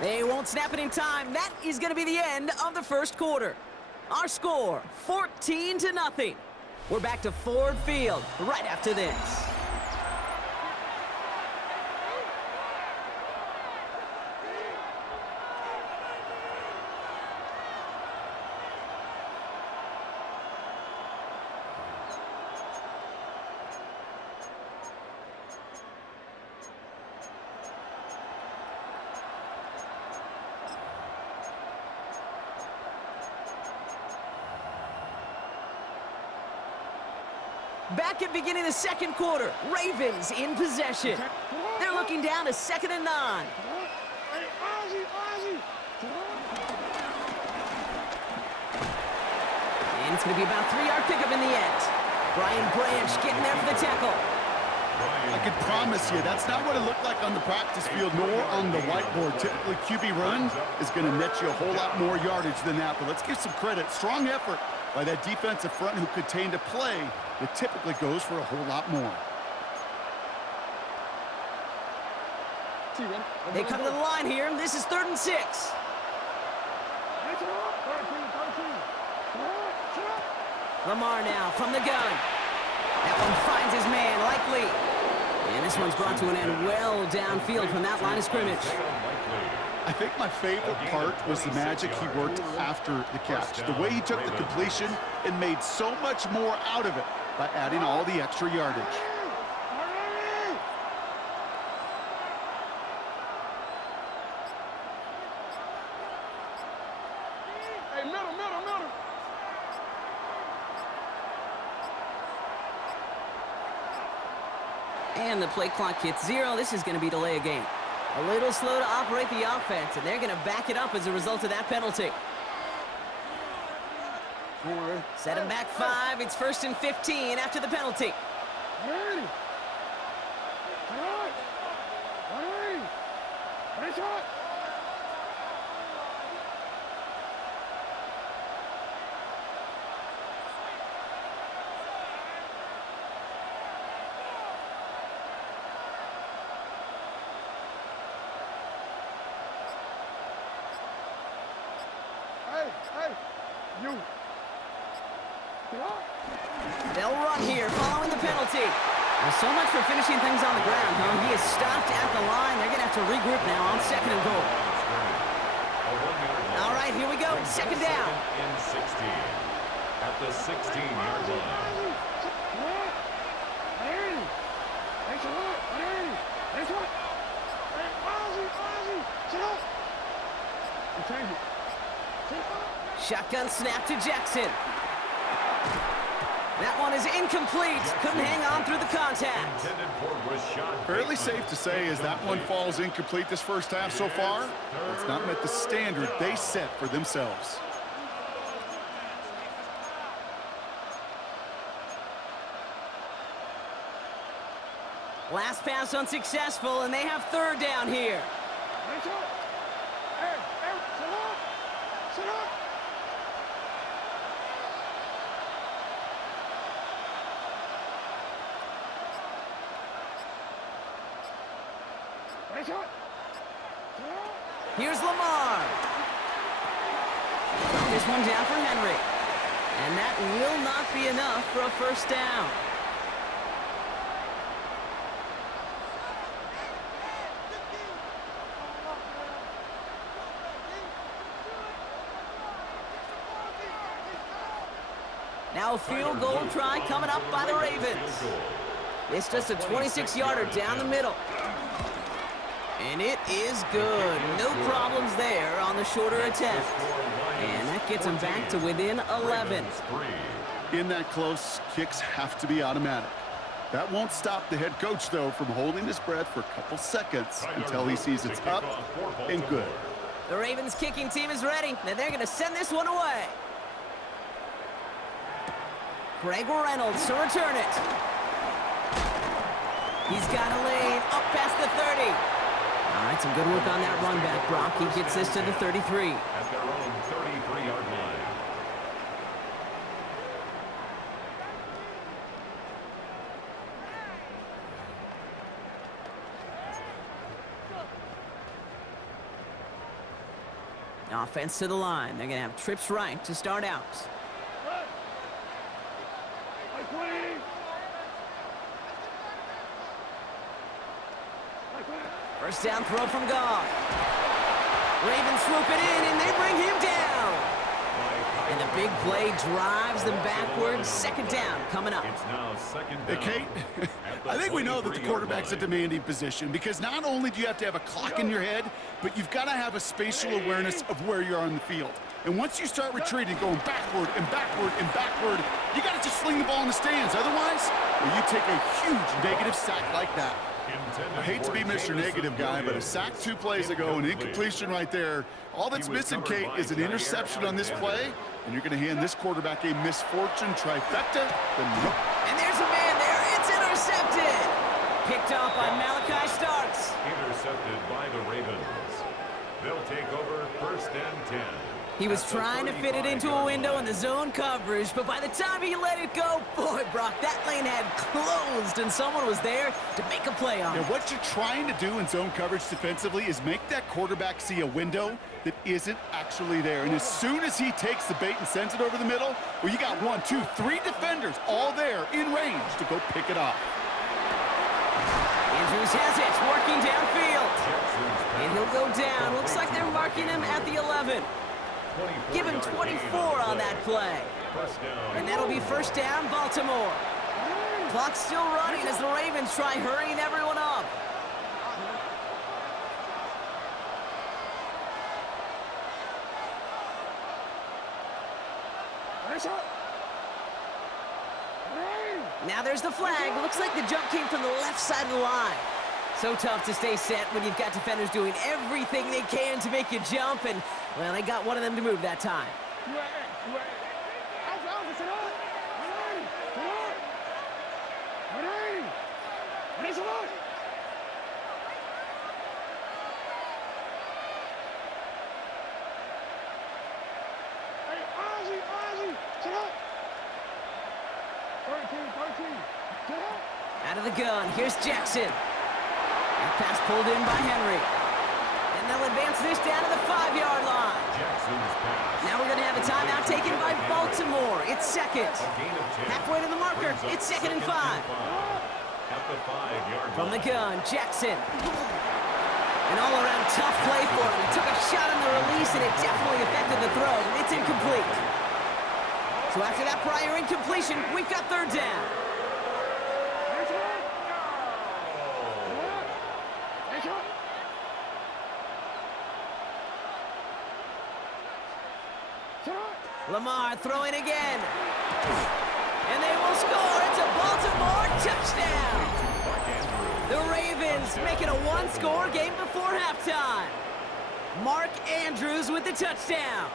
They won't snap it in time. That is going to be the end of the first quarter. Our score, 14-0. We're back to Ford Field right after this. Back at beginning the second quarter, Ravens in possession. They're looking down to 2nd and 9. And it's going to be about a 3-yard pickup in the end. Brian Branch getting there for the tackle. I can promise you that's not what it looked like on the practice field nor on the whiteboard. Typically, QB run is going to net you a whole lot more yardage than that. But let's give some credit. Strong effort by that defensive front who contained a play that typically goes for a whole lot more. They come to the line here. This is 3rd and 6. Lamar now from the gun. That one finds his man, Likely. And this one's brought to an end well downfield from that line of scrimmage. I think my favorite part was the magic he worked after the catch. The way he took the completion and made so much more out of it by adding all the extra yardage. And the play clock hits 0. This is going to be delay a game. A little slow to operate the offense, and they're going to back it up as a result of that penalty. Set him back 5. It's 1st and 15 after the penalty. They'll run here following the penalty. Well, so much for finishing things on the ground, huh? He is stopped at the line. They're going to have to regroup now on 2nd and goal. All right, here we go. 2nd down. And 16 at the 16-yard line. Shotgun snap to Jackson. That one is incomplete. Couldn't hang on through the contact. Fairly safe to say as that one falls incomplete this first half so far, it's not met the standard they set for themselves. Last pass unsuccessful, and they have 3rd down here. Here's Lamar. This one down for Henry. And that will not be enough for a 1st down. Now a field goal try coming up by the Ravens. It's just a 26-yarder down the middle. And it is good. No problems there on the shorter attempt. And that gets them back to within 11. In that close, kicks have to be automatic. That won't stop the head coach, though, from holding his breath for a couple seconds until he sees it's up and good. The Ravens kicking team is ready, and they're going to send this one away. Greg Reynolds to return it. He's got a lane up past the 30. All right, some good work on that run back, Brock. He gets this to the 33. At their own 33-yard line. Offense to the line. They're going to have trips right to start out. First down throw from Goff. Ravens swoop it in, and they bring him down. And the big play drives them backwards. Second down coming up. It's now second Hey, down. Kate, I think we know that the quarterback's a demanding position because not only do you have to have a clock in your head, but you've got to have a spatial awareness of where you are on the field. And once you start retreating, going backward and backward and backward, you got to just sling the ball in the stands. Otherwise, well, you take a huge negative sack like that. I hate to be Mr. Negative guy, but a sack 2 plays ago, an incompletion right there. All that's missing, Kate, is an interception on this play, and you're going to hand this quarterback a misfortune trifecta. And there's a man there. It's intercepted. Picked off by Malachi Starks. Intercepted by the Ravens. They'll take over first and 10. He was trying to fit it into a window in the zone coverage, but by the time he let it go, boy, Brock, that lane had closed, and someone was there to make a play on it. Now, what you're trying to do in zone coverage defensively is make that quarterback see a window that isn't actually there. And as soon as he takes the bait and sends it over the middle, well, you got 1, 2, 3 defenders all there in range to go pick it off. Andrews has it, working downfield. And he'll go down. Looks like they're marking him at the 11. Give him 24 on that play. And that'll be first down, Baltimore. Clock's still running as the Ravens try hurrying everyone up. Now there's the flag. Looks like the jump came from the left side of the line. So tough to stay set when you've got defenders doing everything they can to make you jump, and, well, they got one of them to move that time. Out of the gun, here's Jackson. That pass pulled in by Henry. And they'll advance this down to the 5-yard line. Now we're going to have a timeout taken by Baltimore. It's second. Halfway to the marker, it's second and 5. From the gun, Jackson. An all-around tough play for him. He took a shot on the release, and it definitely affected the throw. It's incomplete. So after that prior incompletion, we've got third down. Lamar throwing again. And they will score. It's a Baltimore touchdown. The Ravens make it a one-score game before halftime. Mark Andrews with the touchdown.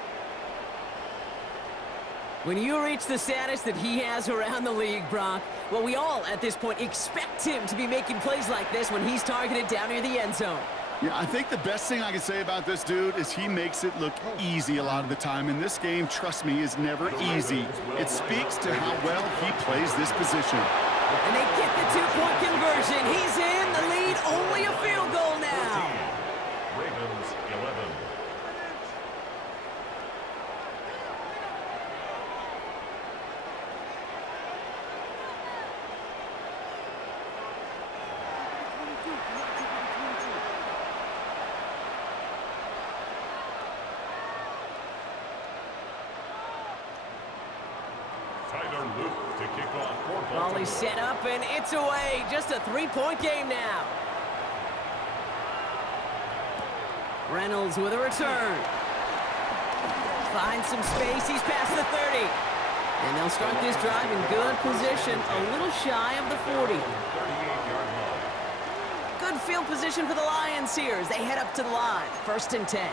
When you reach the status that he has around the league, Brock, well, we all at this point expect him to be making plays like this when he's targeted down near the end zone. Yeah, I think the best thing I can say about this dude is he makes it look easy a lot of the time. And this game, trust me, is never easy. It speaks to how well he plays this position. And they get the two-point conversion. He's in the lead, only a field goal now. Ravens 11. To kick off for Baltimore. Volley set up, and it's away. Just a three-point game now. Reynolds with a return. Finds some space. He's past the 30. And they'll start this drive in good position, a little shy of the 40. 38-yard line. Good field position for the Lions here as they head up to the line. First and 10.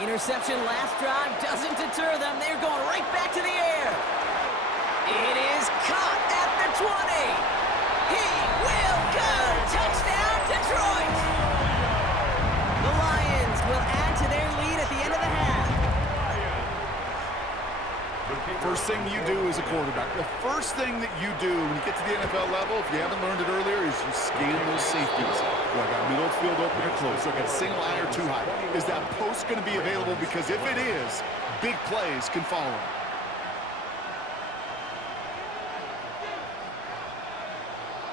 Interception last drive doesn't deter them. They're going right back to the air. It is caught at the 20. He will go. Touchdown, Detroit. The Lions will add to their lead at the end of the half. first thing you do as a quarterback, the first thing that you do when you get to the NFL level, if you haven't learned it earlier, is you scan those safeties. Do I got middle field open or close? Do I got single high or too high? Is that post going to be available? Because if it is, big plays can follow.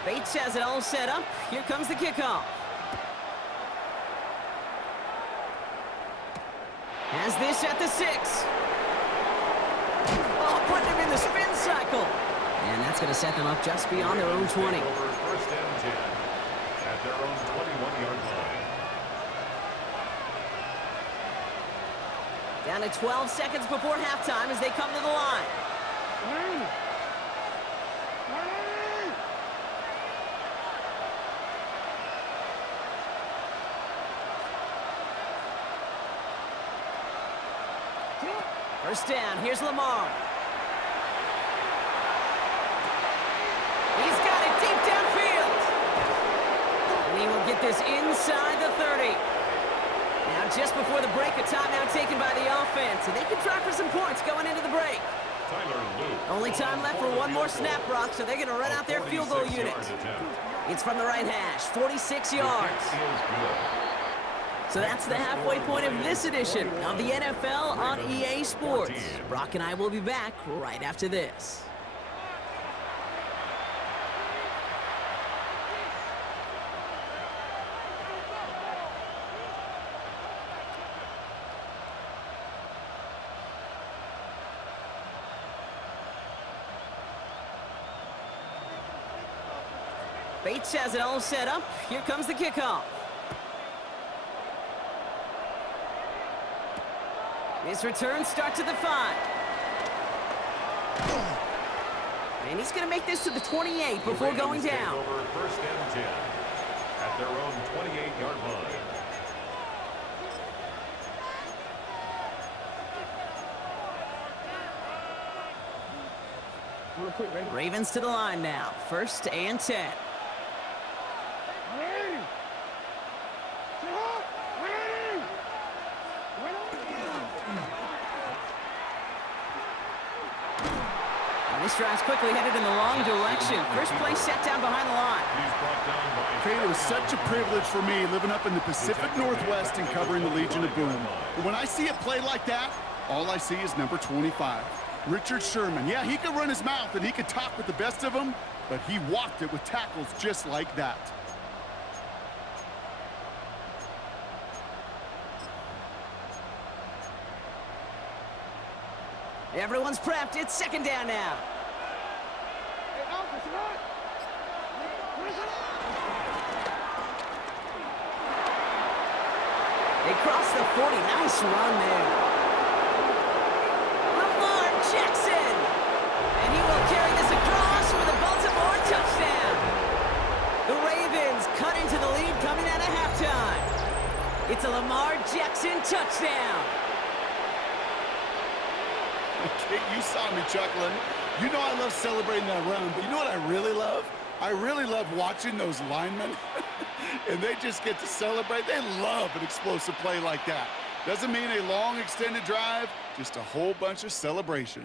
Bates has it all set up. Here comes the kickoff. Has this at the 6. Oh, putting him in the spin cycle. And that's going to set them up just beyond their own 20. Over first and 10 at their own 21-yard line. Down to 12 seconds before halftime as they come to the line. First down, here's Lamar. He's got it deep downfield. And he will get this inside the 30. Now just before the break, a timeout taken by the offense. And they can try for some points going into the break. Only time left for one more snap, Brock, so they're going to run out their field goal unit. It's from the right hash, 46 yards. So that's the halfway point of this edition of the NFL on EA Sports. Brock and I will be back right after this. Bates has it all set up. Here comes the kickoff. This return starts at the 5. And he's going to make this to the 28 before going down. Over first and 10 at their own 28-yard line. Ravens to the line now. First and 10. This drive's quickly headed in the wrong direction. First play set down behind the line. Okay, it was such a privilege for me living up in the Pacific Northwest and covering the Legion of Boom. But when I see a play like that, all I see is number 25. Richard Sherman. Yeah, he could run his mouth and he could talk with the best of them, but he walked it with tackles just like that. Everyone's prepped. It's second down now. They cross the 40. Nice run there. Lamar Jackson. And he will carry this across for the Baltimore touchdown. The Ravens cut into the lead coming out of halftime. It's a Lamar Jackson touchdown. Okay, you saw me chuckling. You know I love celebrating that run, but you know what I really love? I really love watching those linemen, and they just get to celebrate. They love an explosive play like that. Doesn't mean a long extended drive, just a whole bunch of celebration.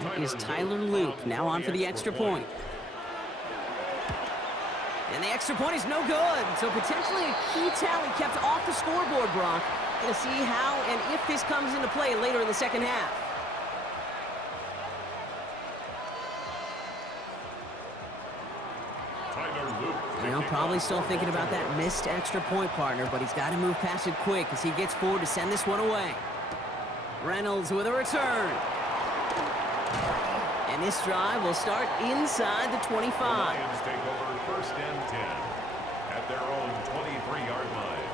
That is Tyler Loop, now on for the extra point. And the extra point is no good. So potentially a key tally kept off the scoreboard, Brock. Going to see how and if this comes into play later in the second half. Well, probably still thinking about that missed extra point, partner, but he's got to move past it quick as he gets forward to send this one away. Reynolds with a return. And this drive will start inside the 25. The Lions take over first and 10 at their own 23-yard line.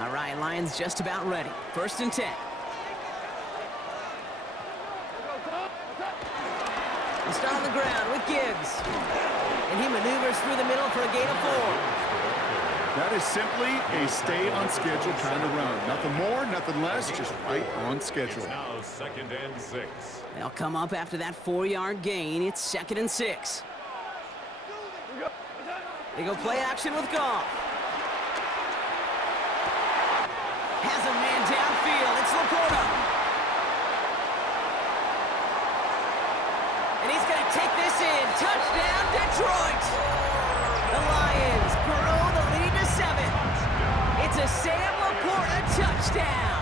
All right, Lions just about ready. First and 10. They start on the ground with Gibbs. And he maneuvers through the middle for a gain of 4. That is simply a stay-on-schedule kind of run. Nothing more, nothing less, just right on schedule. It's now second and 6. They'll come up after that 4-yard gain. It's second and 6. They go play action with Goff. Has a man downfield. It's Laporta. And he's going to take this in. Touchdown, Detroit. The Lions grow the lead to 7. It's a Sam Laporta touchdown.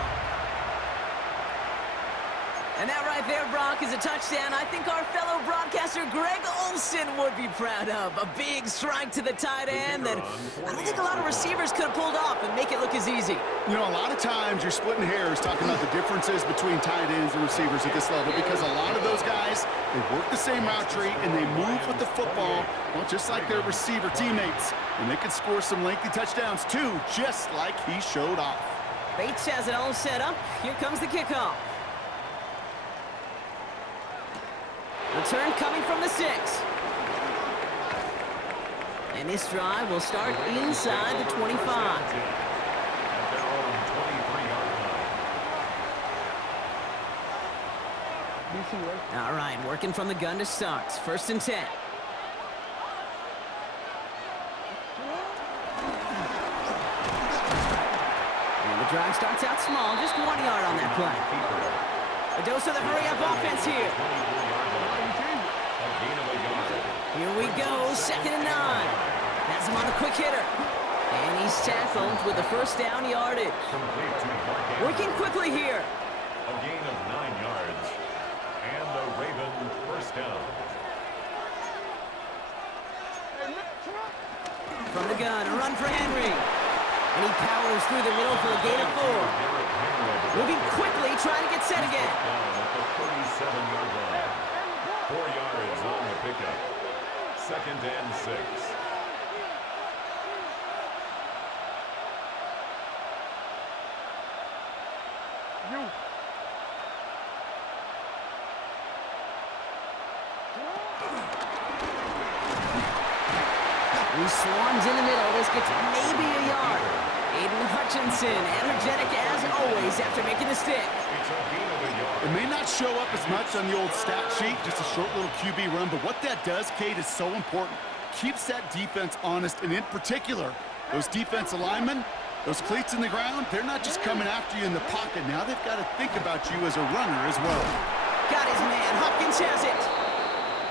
And that right there, Brock, is a touchdown I think our fellow broadcaster Greg Olson would be proud of. A big strike to the tight end that I don't think a lot of receivers could have pulled off and make it look as easy. You know, a lot of times you're splitting hairs talking about the differences between tight ends and receivers at this level because a lot of those guys, they work the same route tree and they move with the football, well, just like their receiver teammates. And they can score some lengthy touchdowns, too, just like he showed off. Bates has it all set up. Here comes the kickoff. Return coming from the 6. And this drive will start inside the 25. At their own 23-yard line. All right, working from the gun to start. 1st and 10. And the drive starts out small, just 1 yard on that play. A dose of the hurry-up offense here. Here we go, 2nd and 9. Has him on a quick hitter. And he's tackled with the 1st down yardage. Working quickly here. A gain of 9 yards. And the Raven 1st down. From the gun, a run for Henry. And he powers through the middle for a gain of 4. Moving quickly, trying to get set again. Down at the 37-yard line. 4 yards on the pickup. 2nd and 6. He swarms in the middle. This gets maybe a yard. Aiden Hutchinson, energetic as always after making the stick. It's a gain of a yard. It may not show up as much on the old stat sheet, just a short little QB run, but what that does, Kate, is so important. Keeps that defense honest, and in particular, those defensive linemen, those cleats in the ground, they're not just coming after you in the pocket. Now they've got to think about you as a runner as well. Got his man. Hopkins has it.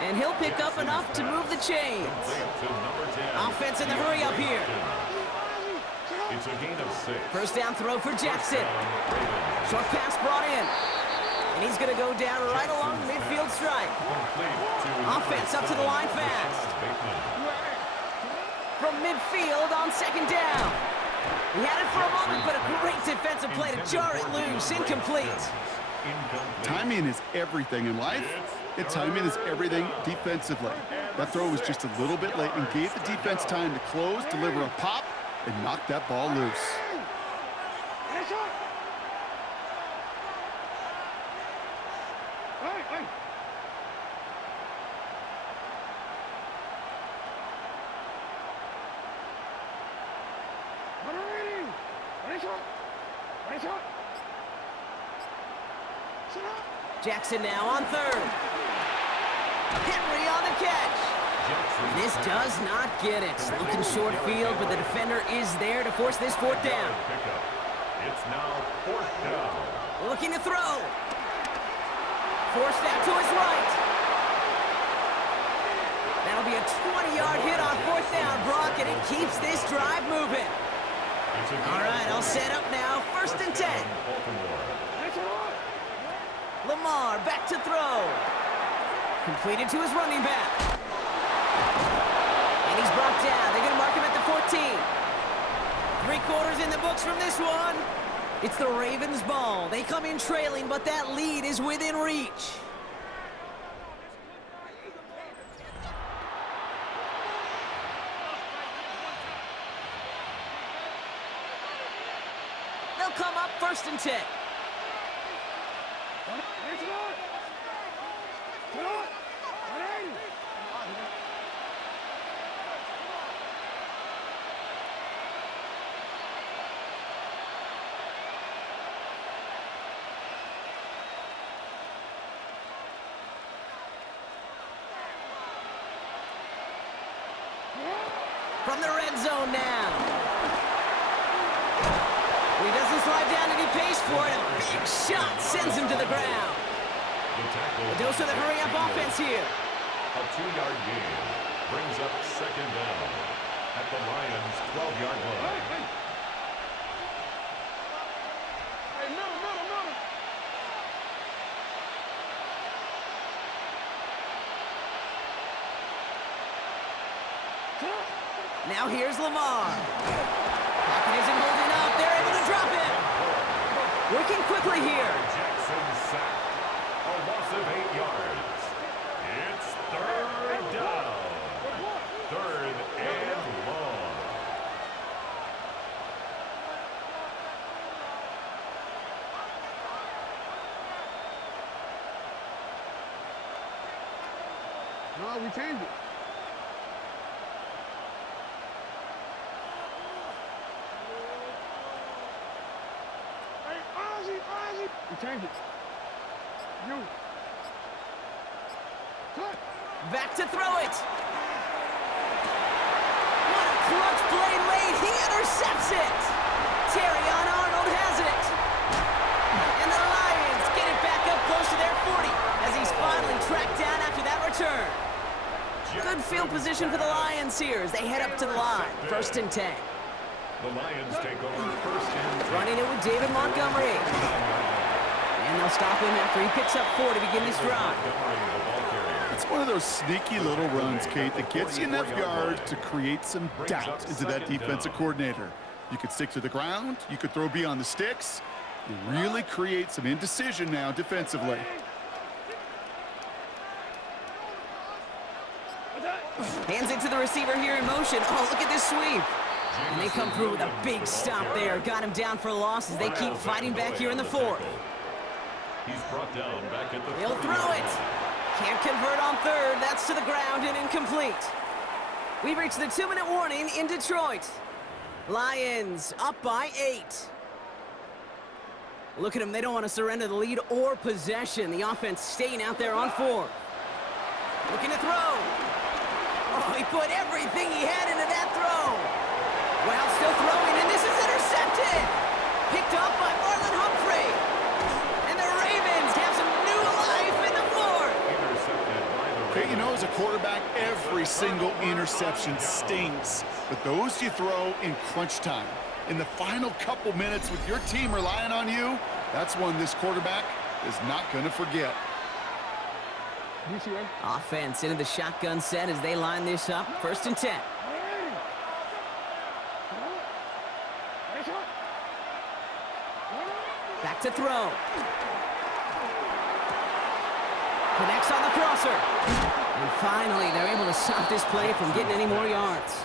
And he'll pick up enough to move the chains. Offense in the hurry up here. It's a gain of 6. 1st down throw for Jackson. Short pass brought in. And he's going to go down right along the midfield stripe. Offense up to the line fast. From midfield on 2nd down. He had it for a moment, but a great defensive play to jar it loose. Incomplete. Timing is everything in life. And timing is everything defensively. That throw was just a little bit late and gave the defense time to close, deliver a pop, and knock that ball loose. Jackson now on 3rd. Henry on the catch. This does not get it. Looking short field, but the defender is there to force this 4th down. It's now 4th down. Looking to throw. Forced out to his right. That'll be a 20-yard hit on 4th down, Brock, and it keeps this drive moving. All right, I'll set up now. 1st and 10. Lamar back to throw. Completed to his running back. And he's brought down. They're going to mark him at the 14. 3 quarters in the books from this one. It's the Ravens' ball. They come in trailing, but that lead is within reach. They'll come up 1st and 10. From from the red zone now. He doesn't slide down any pace for it. A big shot sends him to the ground. A dose of the hurry-up offense here. A 2-yard gain brings up second down at the Lions' 12-yard line. Now here's Lamar. Pocket isn't holding up. They're able to drop it. Working quickly here. Jackson sacked. A loss of 8 yards. It's third down. Third and long. No, we changed it. We changed it. You. Cut. Back to throw it. What a clutch play late. He intercepts it. Terrion Arnold has it. And the Lions get it back up close to their 40 as he's finally tracked down after that return. Good field position for the Lions here as they head up to the line. 1st and 10. The Lions take over 1st and 10. Running it with David Montgomery. And they'll stop him after he picks up 4 to begin this drive. It's one of those sneaky little runs, Kate, that gets you enough yards to create some doubt into that defensive coordinator. You could stick to the ground. You could throw beyond the sticks. You really create some indecision now defensively. Hands it to the receiver here in motion. Oh, look at this sweep. And they come through with a big stop there. Got him down for a loss as they keep fighting back here in the 4th. He's brought down back at the He'll throw it. Can't convert on 3rd. That's to the ground and incomplete. We've reached the 2-minute warning in Detroit. Lions up by 8. Look at them. They don't want to surrender the lead or possession. The offense staying out there on 4. Looking to throw. Oh, he put everything he had into that throw. Well, still throwing, and this is intercepted. Picked up by Marlon Humphrey. And the Ravens have some new life in the 4th. Okay, you know, as a quarterback, every single interception stings. But those you throw in crunch time. In the final couple minutes with your team relying on you, that's one this quarterback is not going to forget. Offense into the shotgun set as they line this up. 1st and 10. Back to throw. Connects on the crosser. And finally, they're able to stop this play from getting any more yards.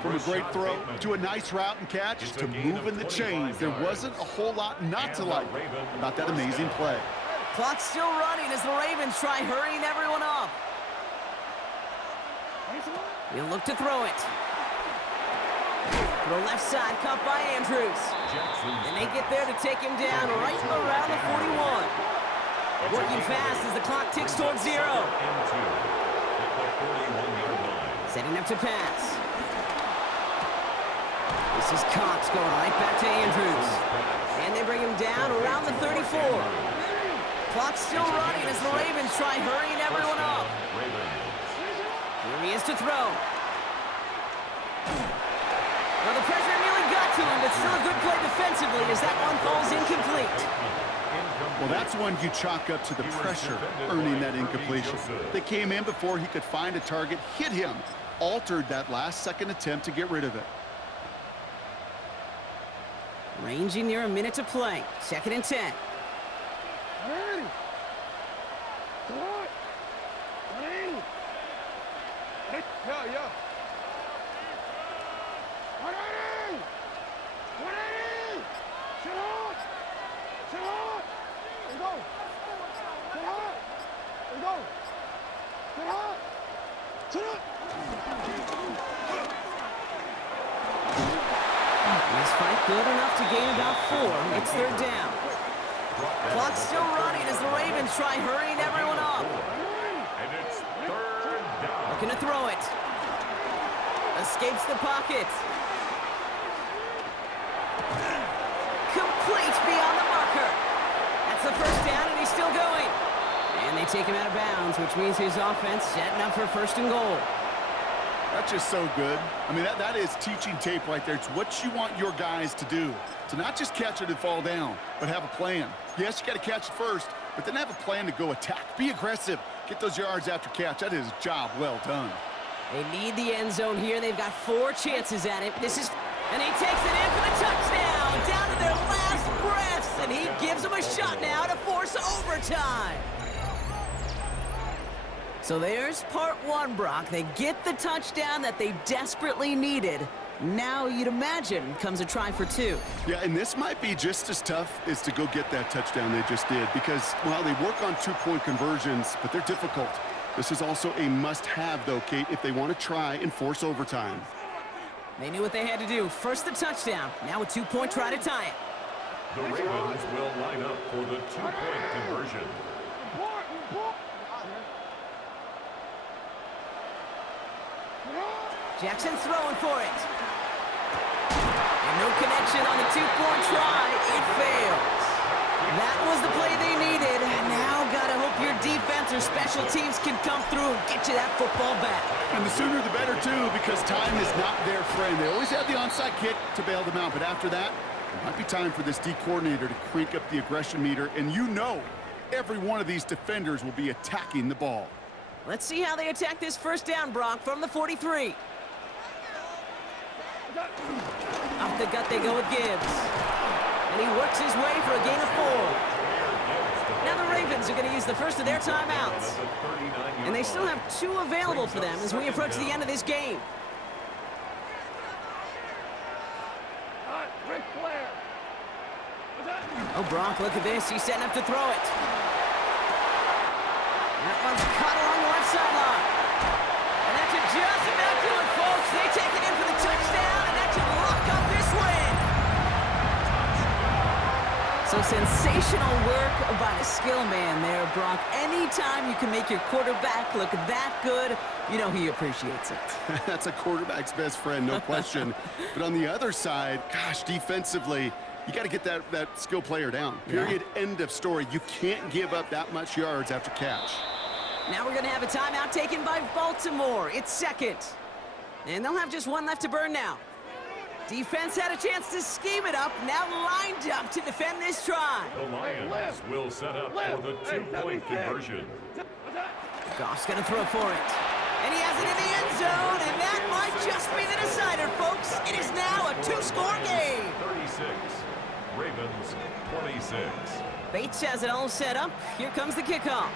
From a great throw to a nice route and catch to moving the chains, there wasn't a whole lot not to like about that amazing play. Clock's still running as the Ravens try hurrying everyone up. He'll look to throw it. To the left side, caught by Andrews. And they get there to take him down right around the 41. Working fast as the clock ticks towards 0. Setting up to pass. This is Cox going right back to Andrews. And they bring him down around the 34. Clock's still running as the Ravens try hurrying everyone up. Here he is to throw. Well, the pressure nearly got to him, but still a good play defensively as that one falls incomplete. Well, that's one you chalk up to the pressure earning that incompletion. They came in before he could find a target, hit him, altered that last-second attempt to get rid of it. Ranging near a minute to play. 2nd and 10. Yeah. This fight good enough to gain about 4. It's 3rd down. Clock's still running as the Ravens try hurrying everyone up. And it's 3rd down. Looking to throw it. A Escapes the pocket. Complete beyond the marker. That's the first down, and he's still going. And they take him out of bounds, which means his offense setting up for 1st and goal. That's just so good. I mean, that is teaching tape right there. It's what you want your guys to do. To not just catch it and fall down, but have a plan. Yes, you got to catch it first, but then have a plan to go attack. Be aggressive. Get those yards after catch. That is a job well done. They need the end zone here. They've got 4 chances at it. And he takes it in for the touchdown. Down to their last breaths, and he gives them a shot now to force overtime. So there's part 1, Brock. They get the touchdown that they desperately needed. Now, you'd imagine, comes a try for 2. Yeah, and this might be just as tough as to go get that touchdown they just did because, well, they work on 2-point conversions, but they're difficult. This is also a must-have, though, Kate, if they want to try and force overtime. They knew what they had to do. First the touchdown. Now a 2-point try to tie it. The Ravens will line up for the 2-point conversion. Jackson throwing for it. And no connection on the 2-point try. It fails. That was the play they needed. Now gotta hope your defense or special teams can come through and get you that football back. And the sooner the better, too, because time is not their friend. They always have the onside kick to bail them out, but after that, it might be time for this D coordinator to crank up the aggression meter, and you know every one of these defenders will be attacking the ball. Let's see how they attack this first down, Brock, from the 43. Off the gut they go with Gibbs. And he works his way for a gain of 4. Now the Ravens are going to use the first of their timeouts. And they still have 2 available for them as we approach the end of this game. Oh, Brock, look at this. He's setting up to throw it. That one's caught along the left sideline. And that's just about do it, folks. They take it in for the touchdown, and that should lock up this win. So sensational work by the skill man there, Brock. Anytime you can make your quarterback look that good, you know he appreciates it. That's a quarterback's best friend, no question. But on the other side, gosh, defensively, you got to get that skill player down. Period. Yeah. End of story. You can't give up that much yards after catch. Now we're going to have a timeout taken by Baltimore. It's 2nd. And they'll have just 1 left to burn now. Defense had a chance to scheme it up, now lined up to defend this try. The Lions will set up for the 2-point conversion. Goff's going to throw for it. And he has it in the end zone, and that might just be the decider, folks. It is now a 2-score game. 36, Ravens 26. Bates has it all set up. Here comes the kickoff.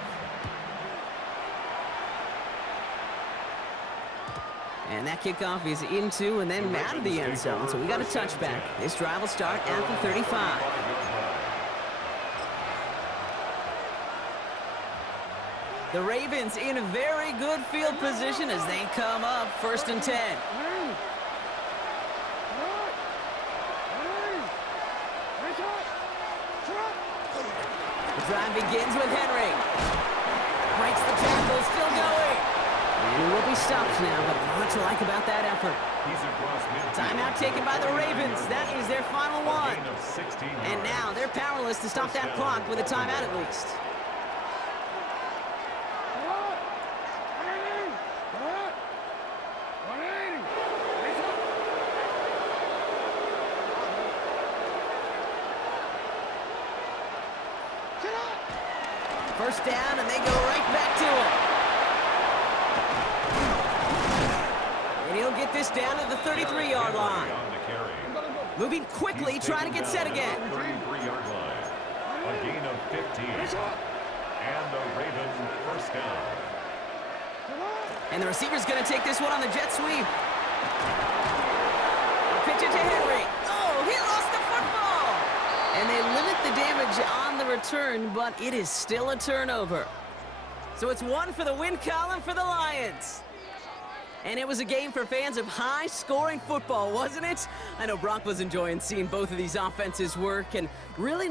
And that kickoff is into and then out of the end zone. So we got a touchback. This drive will start at the 35. The Ravens in a very good field position as they come up 1st and 10. The drive begins with Henry. Breaks the tackle, still going. And he will be stopped now, but what to like about that effort? Timeout taken by the Ravens. That is their final one. And now they're powerless to stop that clock with a timeout at least. First down, and they go right back to him. And he'll get this down to the 33-yard line. Moving quickly, trying to get set again. 33-yard line. A gain of 15. And the Ravens first down. And the receiver's going to take this one on the jet sweep. Pitch it to Henry. Oh, he lost the football. And they limit the damage on the return, but it is still a turnover. So it's 1 for the win column for the Lions. And it was a game for fans of high-scoring football, wasn't it? I know Brock was enjoying seeing both of these offenses work and really